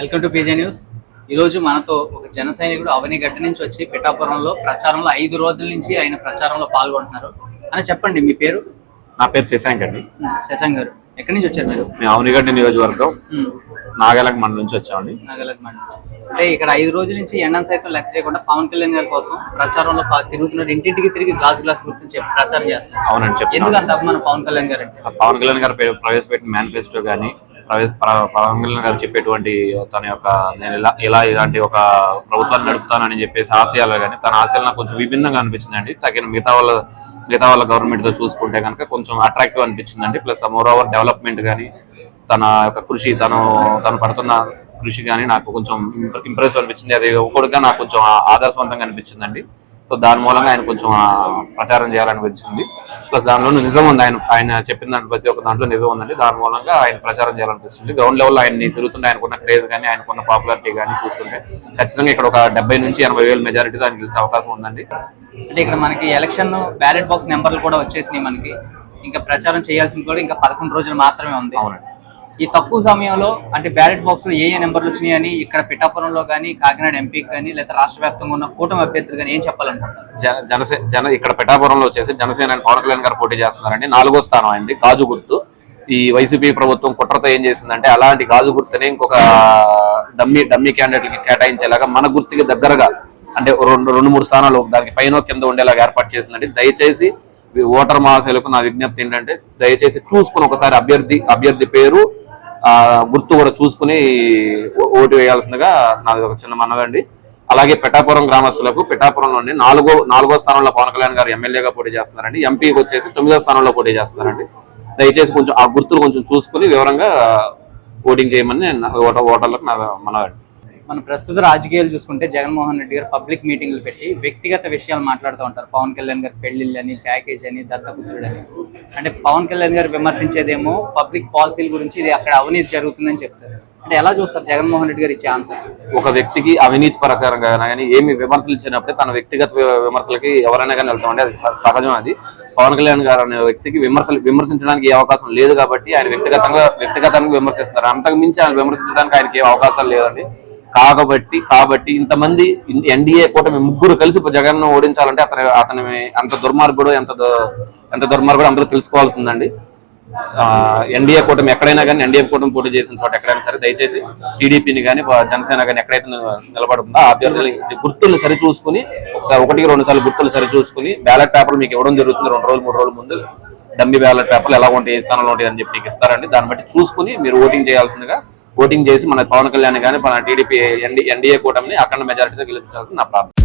Welcome to PJ news. ఈరోజు మనతో ఒక జన సైనికుడు అవనిగడ్డ నుంచి వచ్చి పిఠాపురంలో ప్రచారంలో 5 రోజుల నుంచి ఆయన ప్రచారంలో పాల్గొంటున్నారు అని చెప్పండి. మీ పేరు? నా పేరు శశాంక్ అండి. శశాంక్ గారు, ఎక్కడి నుంచి వచ్చారు మీరు? మేము అవనిగడ్డ నియోజకవర్గం నాగలక్ మండలం నుంచి వచ్చామండి. నాగలక్ మండలం అంటే ఇక్కడ 5 రోజుల నుంచి ఎండను సైతం లెక్క చేయకుండా పవన్ కళ్యాణ్ గారి కోసం ప్రచారంలో తిరుగుతున్నారు. ఇంటింటికి తిరిగి గాజు గ్లాస్ గురించి ప్రచారం చేస్తారు. అవునండి. ఎందుకు అంత అభిమానం పవన్ కళ్యాణ్ గారు అంటే? పవన్ కళ్యాణ్ గారు ప్రవేశపెట్టిన మేనిఫెస్టో కానీ పవన్ కళ్యాణ్ గారు చెప్పేటువంటి తన యొక్క నేను ఇలాంటి ఒక ప్రభుత్వాన్ని నడుపుతానని చెప్పేసి ఆశయాలు కానీ తన ఆశయాలు నాకు కొంచెం విభిన్నంగా అనిపించిందండి. తగిన మిగతా వాళ్ళ గవర్నమెంట్ తో చూసుకుంటే కనుక కొంచెం అట్రాక్టివ్ అనిపించిందండి. ప్లస్ మోర్ ఓవర్ డెవలప్మెంట్ కానీ తన యొక్క కృషి తను పడుతున్న కృషి కానీ నాకు కొంచెం ఇంప్రెసివ్ అనిపించింది. అది ఒకటిగా నాకు కొంచెం ఆదర్శవంతంగా అనిపించిందండి. సో దాని మూలంగా ఆయన కొంచెం ప్రచారం చేయాలనిపించింది. ప్లస్ దానిలో నిజం ఉంది. ఆయన చెప్పిన దాంట్లో ప్రతి ఒక్క దాంట్లో నిజం ఉందండి. దాని మూలంగా ఆయన ప్రచారం చేయాలనిపిస్తుంది. గ్రౌండ్ లెవెల్లో ఆయన్ని తిరుగుతుంటే ఆయనకున్న క్రేజ్ కానీ ఆయనకున్న పాపులారిటీ కానీ చూస్తుంటే ఖచ్చితంగా ఇక్కడ ఒక 70 నుంచి 80,000 మెజారిటీతో ఆయన గెలిచే అవకాశం ఉందండి. అంటే ఇక్కడ మనకి ఎలక్షన్ బ్యాలెట్ బాక్స్ నెంబర్లు కూడా వచ్చేసినాయి. మనకి ఇంకా ప్రచారం చేయాల్సింది కూడా ఇంకా 11 రోజులు మాత్రమే ఉంది. అవునండి. ఈ తక్కువ సమయంలో అంటే బ్యాలెట్ బాక్స్ లో ఏ నెంబర్లు వచ్చినాయని ఇక్కడ పిఠాపురంలో కానీ కాకినాడ ఎంపీకి కానీ లేదా రాష్ట్ర వ్యాప్తంగా ఉన్న కూటమి అభ్యర్థులు కానీ ఏం చెప్పాలనుకుంటారు? ఇక్కడ పిఠాపురంలో వచ్చేసి జనసేన పవన్ కళ్యాణ్ గారు పోటీ చేస్తున్నారండి. 4వ స్థానం అయింది గాజు గుర్తు. ఈ వైసీపీ ప్రభుత్వం కుట్రతో ఏం చేసిందంటే అలాంటి గాజు గుర్తుని ఇంకొక డమ్మీ క్యాండిడేట్లకి కేటాయించేలాగా మన గుర్తుకి దగ్గరగా అంటే 2-3 స్థానాలు దానికి పైన కింద ఉండేలాగా ఏర్పాటు చేసిందండి. దయచేసి ఓటర్ మహాశయులకు నా విజ్ఞప్తి ఏంటంటే దయచేసి చూసుకుని ఒకసారి అభ్యర్థి పేరు గుర్తు కూడా చూసుకుని ఓటు వేయాల్సిందిగా నాది ఒక చిన్న మనవండి. అలాగే పిఠాపురం గ్రామస్తులకు పిఠాపురంలోని 4వ స్థానంలో పవన్ కళ్యాణ్ గారు ఎమ్మెల్యేగా పోటీ చేస్తున్నారండి. ఎంపీకి వచ్చేసి 9వ స్థానంలో పోటీ చేస్తున్నారండి. దయచేసి కొంచెం ఆ గుర్తులు కొంచెం చూసుకుని వివరంగా ఓటింగ్ చేయమని ఓటర్లకు నా మనవండి. మన ప్రస్తుత రాజకీయాలు చూసుకుంటే జగన్మోహన్ రెడ్డి గారు పబ్లిక్ మీటింగ్లు పెట్టి వ్యక్తిగత విషయాలు మాట్లాడుతూ ఉంటారు. పవన్ కళ్యాణ్ గారు పెళ్లిళ్ళు అని, ప్యాకేజ్ అని, దత్తపుత్రుడని. అంటే పవన్ కళ్యాణ్ గారు విమర్శించేదేమో పబ్లిక్ పాలసీల గురించి, ఇది అక్కడ అవినీతి జరుగుతుందని చెప్తారు. అంటే ఎలా చూస్తారు జగన్మోహన్ రెడ్డి గారు ఇచ్చే ఆన్సర్? ఒక వ్యక్తికి అవినీతి ప్రకారంగా కానీ ఏమి విమర్శలు ఇచ్చినప్పుడే తన వ్యక్తిగత విమర్శలకి ఎవరైనా కానీ వెళ్తామండి. అది సహజం. అది పవన్ కళ్యాణ్ గారు అనే వ్యక్తికి విమర్శించడానికి ఏ అవకాశం లేదు కాబట్టి ఆయన వ్యక్తిగతంగా విమర్శిస్తున్నారు. అంతకు మించి ఆయన విమర్శించడానికి ఆయనకి ఏ అవకాశాలు లేదండి. కాబట్టి ఇంతమంది ఎన్డీఏ కూటమి ముగ్గురు కలిసి జగన్ ఓడించాలంటే అతని అంత దుర్మార్గుడు ఎంత దుర్మార్గుడు అందరూ తెలుసుకోవాల్సిందండి. ఎన్డీఏ కూటమి ఎక్కడైనా కానీ ఎన్డీఏ కూటమి పోటీ చేసిన చోట ఎక్కడైనా సరే దయచేసి టీడీపీని కానీ జనసేన కానీ ఎక్కడైతే నిలబడుతుందో ఆ అభ్యర్థులు గుర్తులు సరిచూసుకుని ఒకసారి 1-2 సార్లు గుర్తులు సరిచూసుకుని బ్యాలెట్ పేపర్లు మీకు ఇవ్వడం జరుగుతుంది. 2 రోజులు 3 రోజుల ముందు డమ్మీ బ్యాలెట్ పేపర్లు ఎలా ఉంటాయి, ఏ స్థానంలో ఉంటాయి అని చెప్పి మీకు ఇస్తారండి. దాన్ని బట్టి చూసుకుని మీరు ఓటింగ్ చేయాల్సిందిగా ఓటింగ్ చేసి మన పవన్ కళ్యాణ్ కానీ మన టీడీపీ ఎన్డీఏ కూటమిని అఖండ మెజారిటీతో గెలిపించాల్సింది నా ప్రార్థన.